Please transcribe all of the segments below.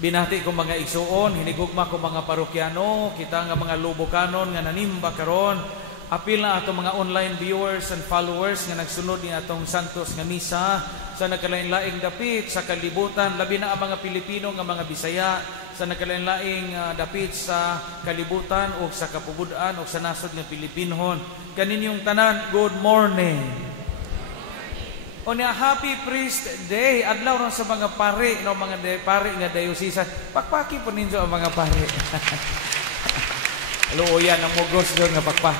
Binati ko mga igsuon, hinigugma ko mga parokyano, kita nga mga lubukanon nga nanimba karon. Apil na ato mga online viewers and followers nga nagsunod ni atong Santos nga misa sa nagkalain-laing dapit sa kalibutan, labi na ang mga Pilipino nga mga Bisaya sa nagkalain-laing dapit sa kalibutan o sa kapubud-an o sa nasod nga Pilipinhon. Kaninyong tanan, good morning. O niya, happy priest day. Adlaw ron sa mga pari, no, mga pari nga dayosisan. Pakpaki po ninyo ang mga pari. Luoyan ang mugos doon nga pakpak.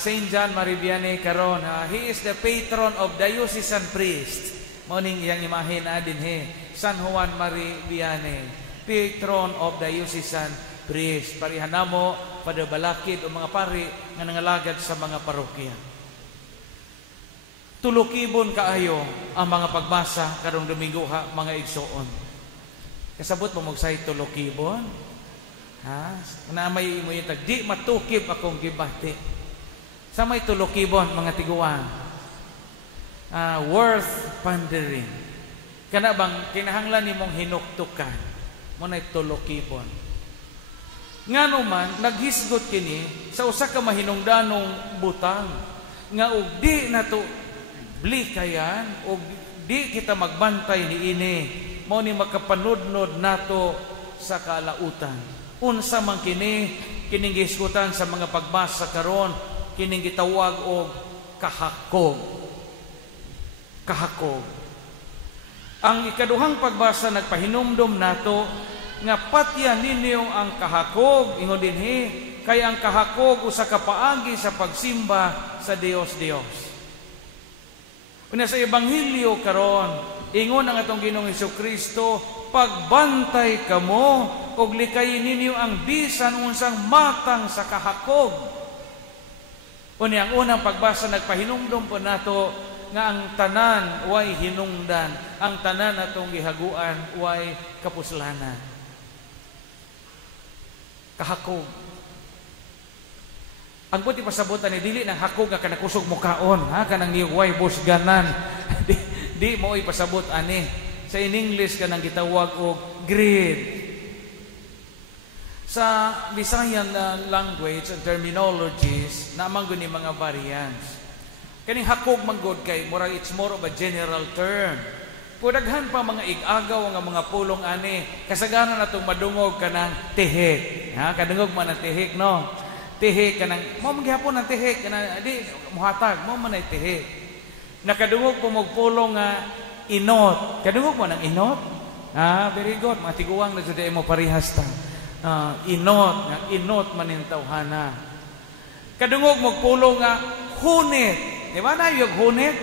Saint John Marivianney karon, he is the patron of diocesan priest. Morning iyang imahin adin he. San Juan Marivianney, patron of diocesan priest. Parihan namo pada balakid o mga pari nga nangalagad sa mga parokya. Tulukibon kaayo ang mga pagbasa karong Domingo ha, mga igsoon. Kasabot mo magsay tulukibon. Ha? Na may tag di matukib akong gibati. Sa may tulukibon mga tiguan. Worth pondering. Kana bang kinahanglan nimong hinuktukan mo na tulukibon. Ngano man naghisgot kini sa usa ka mahinungdanong butang nga og di nato blikayan og di kita magbantay niini mao ni makapanudnod nato sa kalautan. Unsa man kining gisgutan sa mga pagbasa karon, kining gitawag og kahakog. Kahakog. Ang ikaduhang pagbasa nagpahinumdom nato nga patyan ninyo ang kahakog ingon dinhi kay ang kahakog usa ka paagi sa pagsimba sa Dios. Una sa ebanghelyo karon, ingon ang atong Ginoong Hesukristo, pagbantay kamo og likayin ninyo ang bisan unsang matang sa kahakog. Unya ang unang pagbasa nagpahinumdom po nato nga ang tanan way hinungdan, ang tanan atong gihaguan way kapuslanan. Kahakog. Ang puti pasabutan ni dili nang hakog nga kanakusog mo kaon, ha, kanang niway busganan. di mo ipasabot ani. Sa in English kanang gitawag og greed. Sa Visayan language and terminologies, naman guni mga variants. Kaning hakog manggod kay murag it's more of a general term. Pudaghan pa mga igagaw nga mga pulong ani, kasagaran natong madungog kanang tihik. Ha, kadungog man ang tihik, no? Tihik kanang mo magyapon ang tihik kanang di muhatag mo man ay tihik. Nakadungog po magpulong nga inot. Kadungog mo ng inot? Very good. Matiguang na jud mo parihas ta. Inot manin tawhana. Kadungog magpulong nga hunit. Di ba na yung hunit?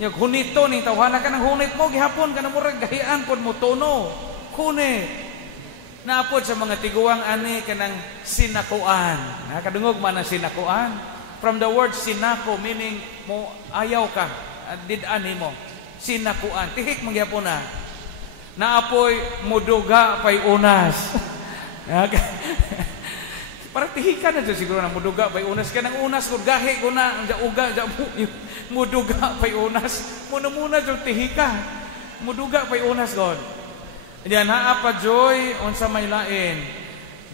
Yung hunito ning tawhana kanang hunit mo gihapon kanang murag gahian pod mo tono. Hunit. Naapod sa mga tiguang ani kanang sinakuan. Kadungog man ang sinakuan. From the word sinako, meaning mo ayaw ka, did-an mo. Sinakuan. Tihik magyapon na. Naapoy muduga pay unas. Para tihikan na dyan siguro na muduga pay unas. Kanang unas kung gahi ko na, muduga pay unas. Muna dyan tihika. Muduga pay unas kon. Diyan haapa joy unsa may lain.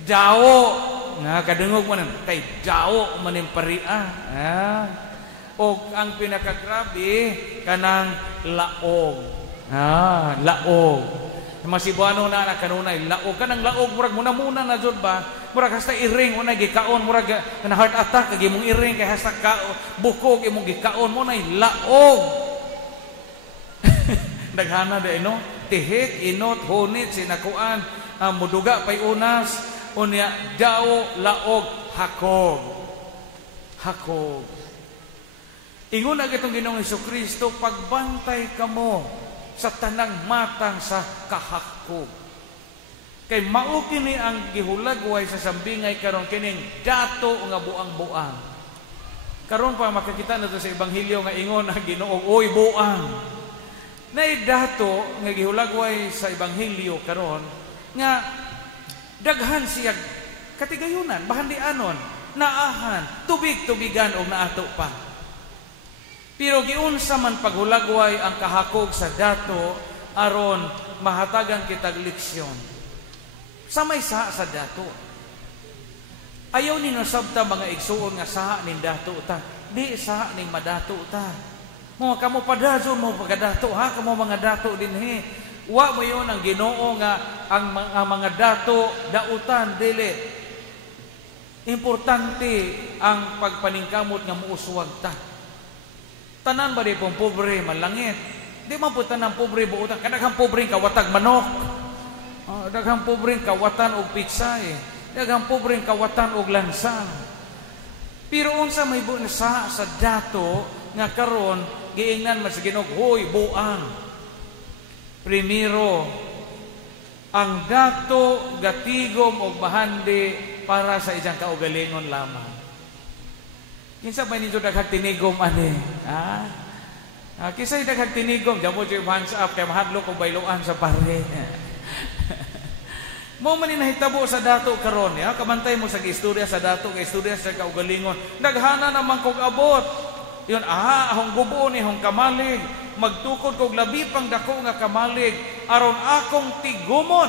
Jawo nga kadungog man kay jawo maning paria. Og ang pinakagrabe kanang laog. Laog. Masibuano na kanunay laog kanang laog murag muna na jud ba? Murag hasta iring una gikaon murag kanang heart attack kay imong iring kay hasta ka bukog imong gikaon mo nay laog. Daghana de no? Tihik, inot, hunit, sinakuan, muduga pay unas, unya daw laog hakog. Hakog. Ingon na itong Ginoong Hesukristo, pagbantay kamo sa tanang matang sa kahakog. Kay mao kini ang gihulagway sa sambingay karon kining dato nga buang-buang. Karon pa makakita nato sa ebanghelyo nga ingon ang Ginoo, oy buang. Nay dato nga gihulagway sa ebanghelyo karon nga daghan siya katigayunan, bahandianon, naahan, tubig-tubigan o naato pa. Pero giunsa man paghulagway ang kahakog sa dato aron mahatagan kitag leksyon. Sa may saha sa dato. Ayaw ninyo sabta mga igsuon nga saha ning dato ta. Di saha ning madato ta. Mga kamo padayon mo pagadato ha, kamo mga dato dinhi. Wa mo yon ang Ginoo nga ang mga dato dautan dili. Importante ang pagpaningkamot nga muuswag ta. Tanan ba di pong pobre malangit? Di man po tanan pobre buutan. Kadaghang pobreng kawatag manok. Daghang pobreng kawatan og pitsay. Daghang pobreng kawatan og lansang. Pero unsa may buo na sa dato nga karon giingnan man sa Ginoo, hoy buang. Primero, ang dato gatigom og bahandi para sa iyang kaugalingon lamang. Kinsa ba ninyo daghang tinigom ani? Kinsa daghang tinigom, jamo jud hands up kay mahadlok og bayloan sa pare. Mo man ni nahitabo sa dato karon ya, kamantay mo sa istorya sa dato, kay istorya sa kaugalingon. Daghana naman kog abot. Yun, ahong gubo ni hong kamalig, magtukod kog labi pang dako nga kamalig, aron akong tigumon.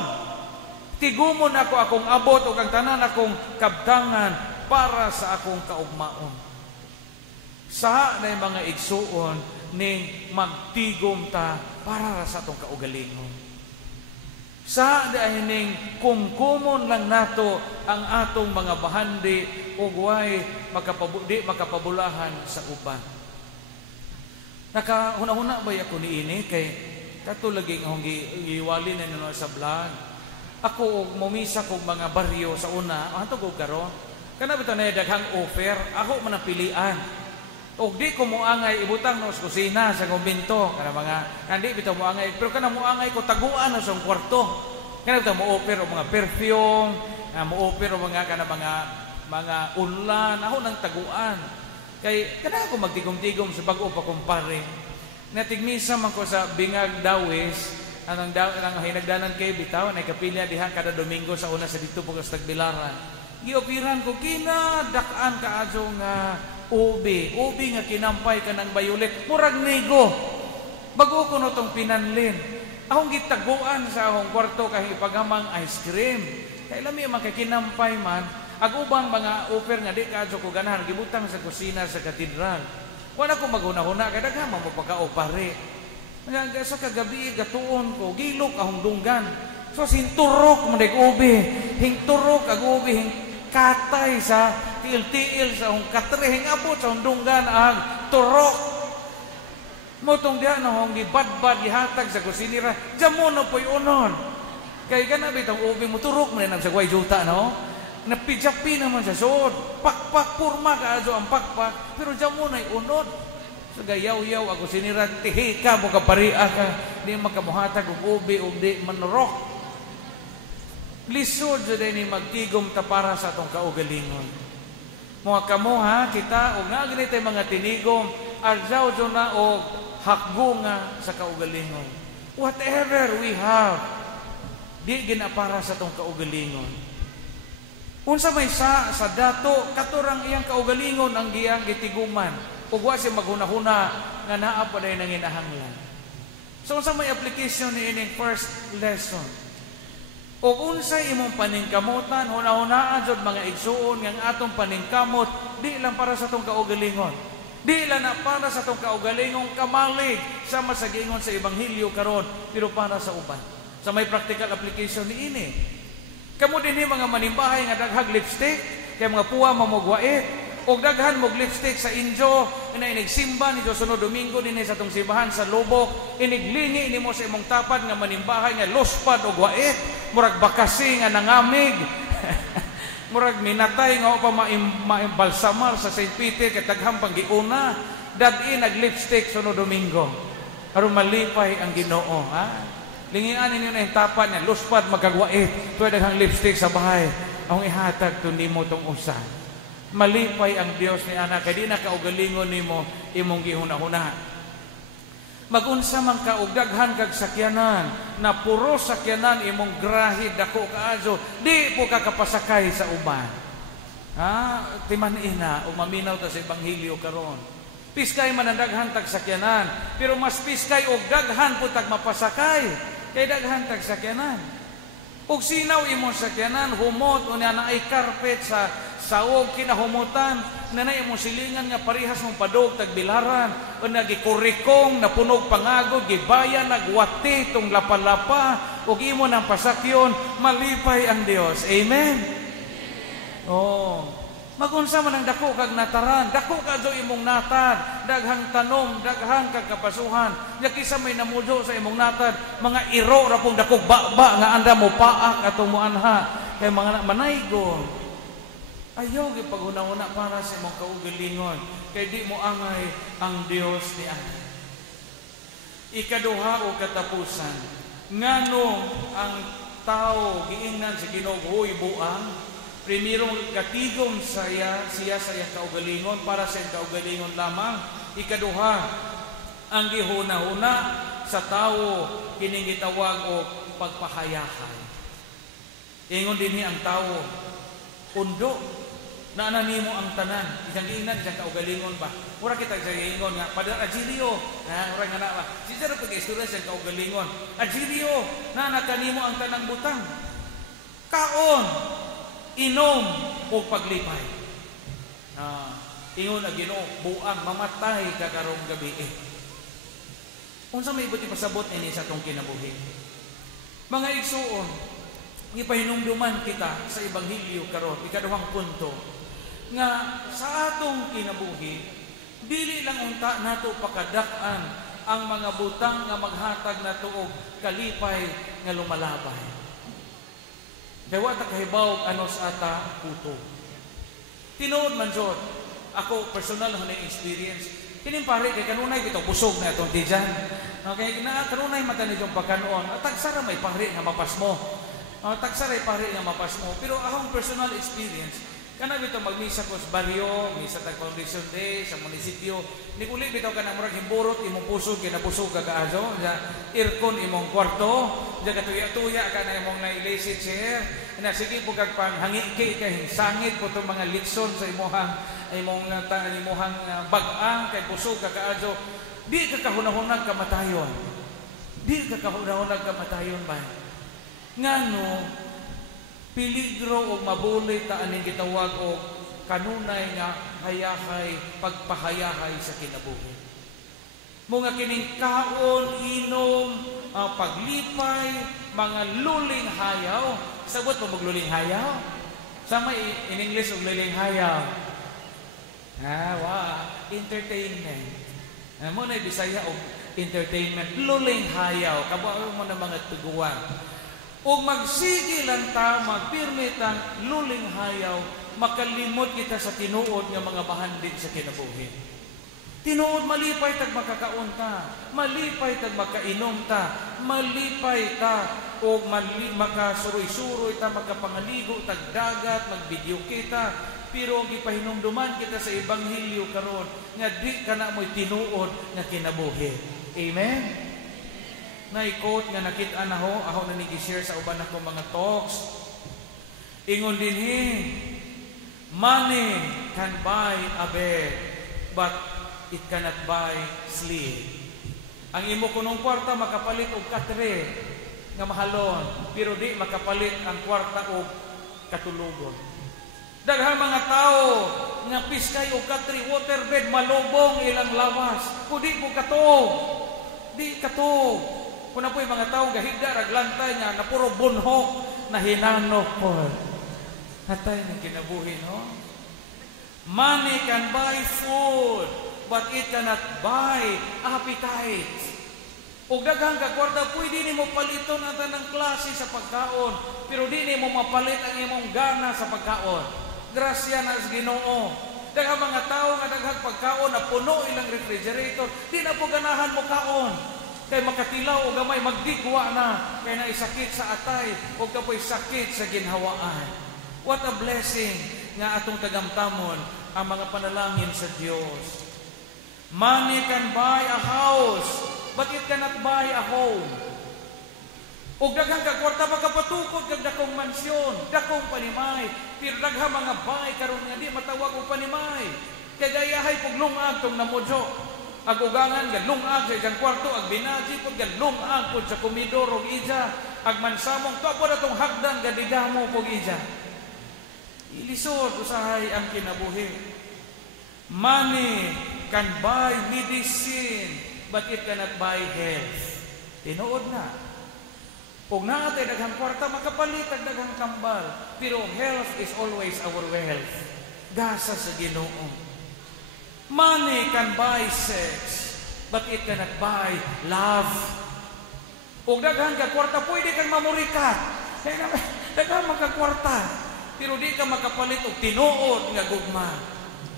Tigumon ako akong abot o kang tanan akong kabtangan para sa akong kaugmaon. Sa na yung mga igsuon ning magtigom ta para sa atong kaugalingon. Sa dahil ning kumkumon lang nato ang atong mga bahandi o guway makapabulahan sa uban. Nakahuna-huna ba ako ni ini kay katulaging akong giwali na nino sa vlog. Ako og mumisa kog mga baryo sa una, ato ko karon. Kana bitaw na daghang offer, ako man ang pilian. Og di ko moangay ibutang no sa kusina sa kumbento kana mga hindi bitaw moangay pero kana moangay ko taguan na sa kwarto. Kana bitaw mo offer og mga perfume, mo offer og mga kana mga unlan, ako nang taguan. Kay kana ako magtigom-tigom sa bag-o pa kumpare. Natigmisa man ko sa Bingag Dawis. Anong hinagdanan kay bitaw na kapilya diha kada Domingo sa una sa dito po sa Tagbilaran. Giopiran ko kinadakan kaadyo nga ubi nga kinampay ka ng bayulit murag nego. Bago ko no tong pinanlin. Akong gitaguan sa akong kwarto kay ipagamang ice cream. Kay lami man kay kinampay man, agubang mga offer nga di kaadyo ko ganahan gibutang sa kusina sa katedral. Wala ko maguna-huna kay daghan mo pagka-opare. Sa kagabi, gatuon ko, gilok ahong dunggan. So, hinturok mandig ubi. Hinturok ag ubi, katay sa tiil-tiil sa ahong katre. Hingabot sa ahong dunggan ang turok. Motong diyan ahong gibadbad, gihatag sa kusinira. Diyan mo na po'y unon. Kaya ganabit ang ubi mo, turok mo na sa guay juta, no? Napidyapi naman sa suod. Pakpak, purma ka aso ang pakpak. Pero diyan mo na'y unod. So gayaw-yaw ako sinira, tihi ka mo kapariya ka, di makamuhatag og ubi o di manurok. Lisod sa ni magtigom ta para sa atong kaugalingon. Mga kamo ha, kita, o nga ganito mga tinigom, arjaw dyan na o hakgunga sa kaugalingon. Whatever we have, di gina para sa atong kaugalingon. Unsa may sa dato, katurang iyang kaugalingon ang giyang gitiguman. Ug wa siya maghuna-huna nga naa pa day nanginahanglan. So unsa may application ni ining first lesson? Ug unsay imong paningkamutan, huna-hunaan jud mga igsuon nga atong paningkamot di lang para sa atong kaugalingon. Di lang na para sa atong kaugalingong kamalig sama sa giingon sa ebanghelyo karon, pero para sa uban. Sa may practical application ni ini. Kamo dinhi mga manimbahay nga daghang lipstick, kay mga puwa mamugwait. Og daghan mog lipstick sa injo, ina inigsimba ni sunod Domingo dinhi sa tong simbahan sa Lubok, iniglingi nimo sa imong tapad nga manimbahay nga lospad og wait, murag bakasi nga nangamig. Murag minatay nga pa maimbalsamar sa St. Peter kay daghang panggiuna, dad-i nag lipstick sunod Domingo. Aron malipay ang Ginoo, ha? Lingian ninyo na yung tapad nga lospad magkagwait, tuwa daghang lipstick sa bahay. Ang ihatag to nimo tong usa. Malipay ang Dios ni anak kay di na kaugalingon nimo imong gihuna-huna. Magunsa man ka og daghan kag sakyanan na puro sakyanan imong grahe dako kaayo, di po ka kapasakay sa uban. Timan ina og maminaw ta sa ebanghelyo karon. Piskay man ang daghan tag sakyanan, pero mas piskay og daghan pud tag mapasakay kay daghan tag sakyanan. Ug sinaw imong sakyanan humot unya na ay carpet sa saog kinahumutan, nanay imong silingan nga parehas mong padog tag bilaran, unya gikurikong napunog pangagod, gibaya nagwati tong lapa-lapa ug imo nang pasakyon, malipay ang Dios. Amen. Oh, magunsa man ang dako kag nataran, dako ka do imong natad, daghang tanom, daghang kag kapasuhan. Nya kisa may namudo sa imong natad, mga iro ra pong dakog baba nga anda mo paak atong moanha kay mga manaygon. Ayaw gipaghuna-huna para sa imong kaugalingon kay di mo angay ang Dios ni ana. Ikaduha o katapusan, ngano ang tao giingnan sa Ginoo, "Hoy buang." Primero, katigom siya sa iyang kaugalingon para sa iyang kaugalingon lamang. Ikaduha, ang gihuna-huna sa tao kining gitawag og pagpahayahay. Ingon dinhi ang tao, undo na nimo ang tanan, isang giingnan isang kaugalingon ba? Mura kita sa giingon nga, Padre Agilio, ora nga na ba? Siya ra pag-istorya sa kaugalingon. Agilio, na kanimo ang tanang butang. Kaon, inom o paglipay. Ingon na Ginoo, buang mamatay ka karong gabi. Unsa may ibuti pasabot ini sa tong kinabuhi? Mga igsuon, ipahinumduman kita sa ebanghelyo karon, ikaduhang punto, nga sa atong kinabuhi, dili lang unta nato pakadak-an ang mga butang nga maghatag nato og kalipay nga lumalabay. Dawa ta kahibaw ano sa ata puto. Tinuod man jud, ako personal na experience. Kining pare kay kanunay bitaw busog na atong tijan. Okay, na kanunay mata ni jong pagkanon. At tagsara may pare nga mapas mo. Tagsara pare nga mapas mo. Pero akong personal experience, kana bitaw magmisa ko sa baryo, misa tag Foundation Day sa munisipyo, ni uli bitaw kana murag himburot imong pusog kinabusog ka kaazo, sa aircon imong kwarto, diya katuya-tuya ka na imong lazy chair. Na sige po kag panghangiki kay sangit po itong mga litson sa imong bag-ang kay busog ka kaazo. Di ka kahunahunag kamatayon. Di ka kahunahunag kamatayon ba? Ngano peligro o mabulit ta aning gitawag og kanunay nga hayahay, pagpahayahay sa kinabuhi. Mga kining kaon, inom, paglipay, mga luling hayaw. Sabot mo magluling hayaw? Sama in English og luling hayaw. Entertainment. Mo na Bisaya og entertainment, luling hayaw. Kabaw mo na mga tuguan. O magsige lang ta, magpirme tang luling hayaw, makalimot kita sa tinuod nga mga bahandin sa kinabuhi. Tinuod malipay tag makakaon ta, malipay tag makainom ta, malipay ta o makasuroy-suroy ta, makapangaligo tag dagat, magbidyo kita, pero gipahinumduman kita sa ebanghelyo karon nga di kana mo'y tinuod nga kinabuhi. Amen. Na-quote nga nakita na ako na nag-share sa uban ako mga talks. Ingon dinhi, money can buy a bed, but it cannot buy sleep. Ang imo kunong kwarta makapalit og katre nga mahalon, pero di makapalit ang kwarta og katulugon. Daghang mga tao nga piskay og katre waterbed malubong ilang lawas. Kudi po katog. Di katog. Kuna po'y mga tao gahigda raglantay nga na puro bunhok na hinanok po. Hatay ng kinabuhi, no? Money can buy food, but it cannot buy appetite. O daghang kakwarta, pwede ni mo paliton ang tanang klase sa pagkaon, pero di ni mo mapalit ang imong gana sa pagkaon. Grasya na sa Ginoo. Daghang mga tao nga daghang pagkaon na puno ilang refrigerator, di na po ganahan mo kaon. Kay makatilaw o gamay magdigwa na, kay naisakit sa atay o kapoy sakit sa ginhawaan. What a blessing nga atong tagamtamon ang mga panalangin sa Dios. Money can buy a house, but it cannot buy a home. Og daghang kakwarta makapatukod kag dakong mansyon, dakong panimay, pero daghang mga bahay karon nga di matawag og panimay. Kaya gayahay pag lungag itong namudyo. Ag ugangan, lungag sa isang kwarto, ag binaji po, lungag po sa kumidor o ija. Ag mansamong, to po na itong hagdan, gadigamo po ija. Ilisod, usahay ang kinabuhi. Money can buy medicine, but it cannot buy health. Tinuod na. Kung naatay daghang kwarta, makapalit ang daghang kambal. Pero health is always our wealth. Gasa sa Ginoo. Money can buy sex, but it cannot buy love. Kung daghang ka kwarta, pwede kang mamurikat. Daghang magkakwarta. Pero di ka makapalit og tinuod nga gugma.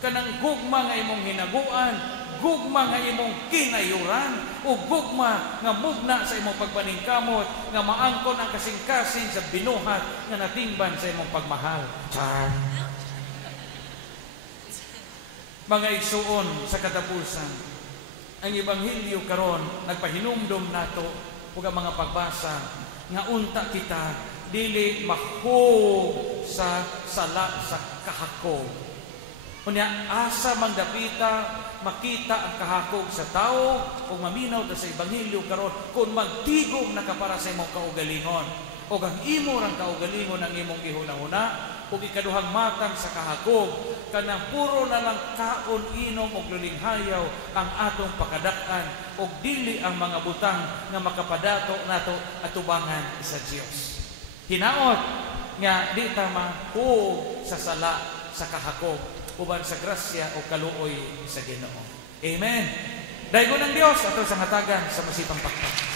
Kanang gugma nga imong hinaguan, gugma nga imong kinayuran, o gugma nga mugna sa imong pagbaningkamot, nga maangkon ang kasing-kasing sa binuhat nga natingban sa imong pagmahal. Char. Mga igsuon sa katapusan, ang Ebanghelyo karon nagpahinumdom nato ug ang mga pagbasa nga unta kita dili mahog sa sala sa kahakog. Unya asa mang dapita makita ang kahakog sa tao o maminaw ta sa Ebanghelyo karon kung magtigom na ka para sa imong kaugalingon o ang imo rang kaugalingon ang imong gihuna-huna o ikaduhang matang sa kahakog kanang puro na lang kaon inom og lulinghayaw ang atong pakadak-an o dili ang mga butang nga makapadato nato atubangan sa Dios. Hinaot nga di ta mahog sa sala sa kahakog uban sa grasya o kaluoy sa Ginoo. Amen. Daygon ang Dios ato sa ngatagan sa masipang pakpak.